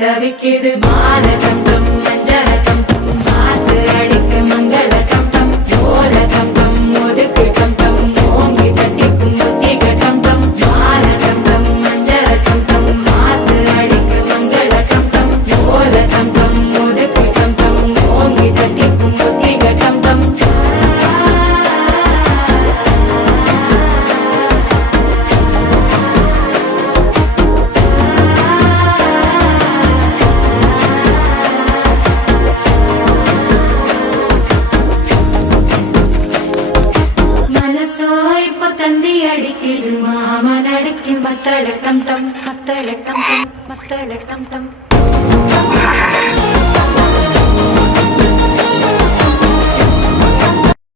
தவிக்குது மால டம் டம் மஞ்சள டம் டம் மாத்து அடிக்க மங்கள டம் டம் ஓல டம் டம் ஒதுக்கு டம் டம் ஓங்கி தட்டிக்கும் புத்திக டம் டம் மால டம் டம் மஞ்சள டம் டம் மாத்து அடிக்க மங்கள டம் டம் ஓல டம் டம் ஒதுக்கு டம் டம் ஓங்கி தட்டிக்கும் புத்திக டம் டம் தந்தி அடிக்குது மாமன் அடிக்கும் மத்தள டம் டம் மத்தள டம் டம் மத்தள டம் டம்